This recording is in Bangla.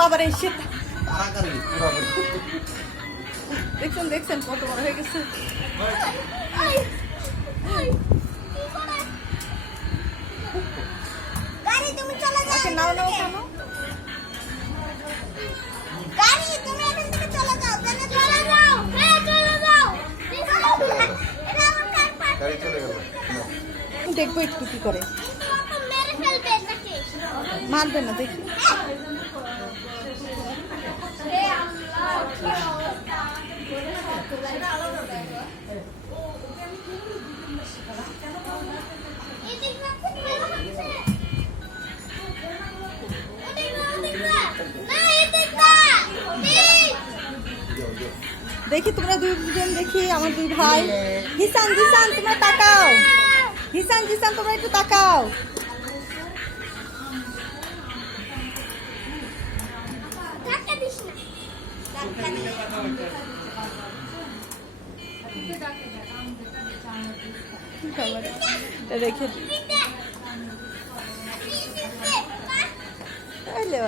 বাবারে shit। দেখছেন দেখছেন কত বড় হয়ে গেছে। গাড়ি তুমি চলে যাও। আচ্ছা নাও নাও কেন? গাড়ি তুমি এখান থেকে চলে যাও। চলে যাও। হ্যাঁ চলে যাও। এটা আমার কার পাশ। গাড়ি চলে গেল। দেখবো একটু কি করে। তোমাকে মেরে ফেলবে নাকি? মারবে না দেখি। এদিক না খুব মেরে হচ্ছে। ওদিক না। না এদিক না। ঠিক। দেখি তোমরা দুজন দেখি আমার দুই ভাই। হিসান জিসান তোমরা তাকাও। হিসান জিসান তোমরা একটু তাকাও। ধাক্কা দিস না। ধাক্কা দিস না। এটা রেখে দিই। এদিক দে। তাইলে